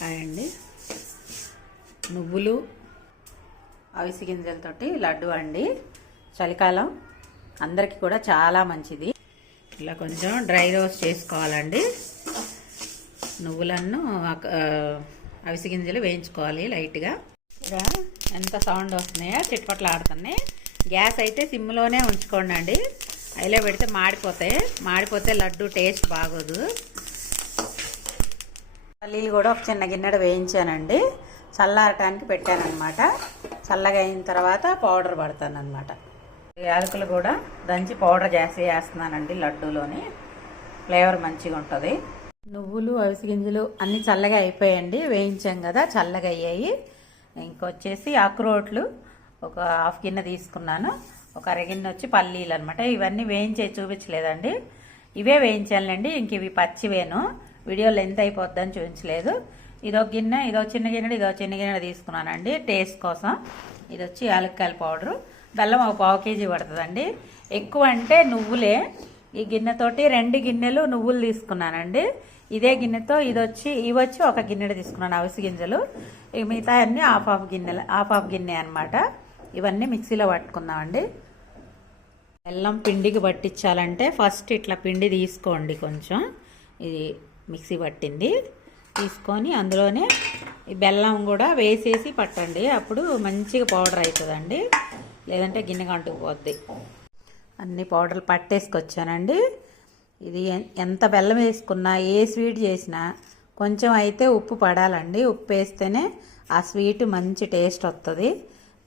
Hi అండి నువ్వులు అవిసి గింజలతోటి లడ్డు అండి. చలికాలం అందరికీ కూడా చాలా మంచిది. ఇలా కొంచెం డ్రై రోస్ట్ చేసుకోవాలండి. నువ్వులను అవిసి గింజలు వేయించుకోవాలి లైట్గా. ఎంత సౌండ్ వస్తున్నాయో చిట్పట్లు ఆడుతున్నాయి. గ్యాస్ అయితే సిమ్లోనే ఉంచుకోండి అండి అయిలో పెడితే మాడిపోతాయి. మాడిపోతే లడ్డు టేస్ట్ బాగోదు. పల్లీలు కూడా ఒక చిన్న గిన్నెడ వేయించానండి. చల్లారటానికి పెట్టానమాట చల్లగా అయిన తర్వాత పౌడర్ పడతానమాట యాలకులు కూడా దంచి పౌడర్ చేసి వేస్తున్నానండి లడ్డూలోని. ఫ్లేవర్ మంచిగా ఉంటుంది. నువ్వులు అవిసి గింజలు అన్నీ చల్లగా అయిపోయాయండి. వేయించాం కదా చల్లగా అయ్యాయి. ఇంకొచ్చేసి అక్రోట్లు ఒక హాఫ్ గిన్నె తీసుకున్నాను. ఒక అరగిన్నె వచ్చి పల్లీలు అనమాట ఇవన్నీ వేయించే చూపించలేదండి. ఇవే వేయించాలండి ఇంక ఇవి పచ్చివేను. వీడియో లెంత్ అయిపోద్దని చూపించలేదు. ఇదో గిన్నె ఇదో చిన్న గిన్నె ఇదో చిన్న గిన్నె తీసుకున్నానండి. టేస్ట్ కోసం. ఇది వచ్చి యాలక్కాయల పౌడరు. బెల్లం ఒక పావు కేజీ పడుతుందండి. ఎక్కువ అంటే నువ్వులే. ఈ గిన్నెతోటి రెండు గిన్నెలు నువ్వులు తీసుకున్నానండి. ఇదే గిన్నెతో ఇది వచ్చి ఇవి వచ్చి ఒక గిన్నె తీసుకున్నాను అవిసి గింజలు. ఇక మిగతా అన్ని హాఫ్ హాఫ్ గిన్నెలు హాఫ్ హాఫ్ గిన్నె అనమాట ఇవన్నీ మిక్సీలో పట్టుకుందామండి. బెల్లం పిండికి పట్టించాలంటే ఫస్ట్ ఇట్లా పిండి తీసుకోండి కొంచెం. ఇది మిక్సీ పట్టింది. తీసుకొని అందులోనే ఈ బెల్లం కూడా వేసేసి పట్టండి. అప్పుడు మంచిగా పౌడర్ అవుతుందండి లేదంటే గిన్నె కంటుకుపోద్ది. అన్ని పౌడర్లు పట్టేసుకొచ్చానండి. ఇది ఎంత బెల్లం వేసుకున్నా ఏ స్వీట్ చేసినా కొంచెం అయితే ఉప్పు పడాలండి. ఉప్పు వేస్తేనే ఆ స్వీట్ మంచి టేస్ట్ వస్తుంది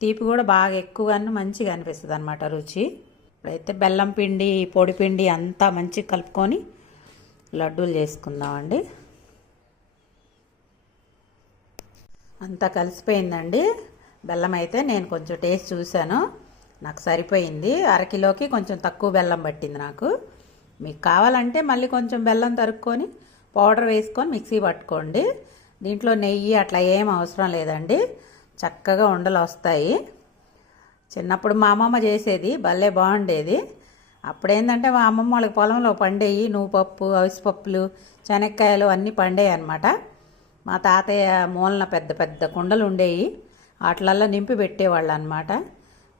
తీపి కూడా బాగా ఎక్కువగానే మంచిగా అనిపిస్తుంది అనమాట రుచి. ఇప్పుడైతే బెల్లం పిండి పొడి పిండి అంతా మంచిగా కలుపుకొని లడ్డూలు చేసుకుందామండి. అంతా కలిసిపోయిందండి. బెల్లం అయితే నేను కొంచెం టేస్ట్ చూశాను. నాకు సరిపోయింది. అరకిలోకి కొంచెం తక్కువ బెల్లం పట్టింది నాకు. మీకు కావాలంటే మళ్ళీ కొంచెం బెల్లం తరుక్కొని పౌడర్ వేసుకొని మిక్సీ పట్టుకోండి. దీంట్లో నెయ్యి అట్లా ఏం అవసరం లేదండి. చక్కగా ఉండలు వస్తాయి. చిన్నప్పుడు మా అమ్మమ్మ చేసేది భలే బాగుండేది. అప్పుడేంటంటే మా అమ్మమ్మ వాళ్ళకి పొలంలో పండేవి నువ్వు పప్పు అవిసిపప్పులు శనక్కాయలు అన్నీ పండేవి అనమాట మా తాతయ్య మూలన పెద్ద పెద్ద కుండలు ఉండేవి వాటిలల్లో నింపి పెట్టేవాళ్ళు అనమాట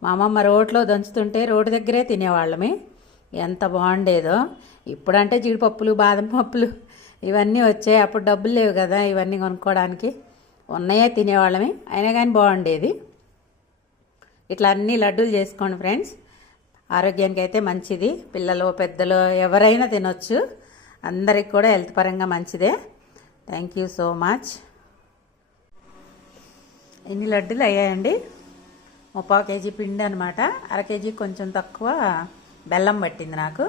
మా అమ్మమ్మ రోడ్లో దంచుతుంటే రోడ్డు దగ్గరే తినేవాళ్ళమే. ఎంత బాగుండేదో. ఇప్పుడంటే జీడిపప్పులు బాదం పప్పులు ఇవన్నీ వచ్చాయి. అప్పుడు డబ్బులు లేవు కదా ఇవన్నీ కొనుక్కోవడానికి. ఉన్నాయే తినేవాళ్ళమే. అయినా కానీ బాగుండేది. ఇట్లా అన్ని లడ్డూలు చేసుకోండి ఫ్రెండ్స్. ఆరోగ్యానికి అయితే మంచిది. పిల్లలు పెద్దలు ఎవరైనా తినొచ్చు. అందరికి కూడా హెల్త్ పరంగా మంచిదే. థ్యాంక్ యూ సో మచ్ ఎన్ని లడ్డూలు అయ్యాయండి? ముప్పావు కేజీ పిండి అనమాట అర కేజీ కొంచెం తక్కువ బెల్లం పట్టింది నాకు.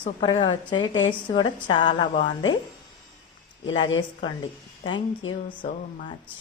సూపర్గా వచ్చాయి. టేస్ట్ కూడా చాలా బాగుంది. ఇలా చేసుకోండి. Thank you so much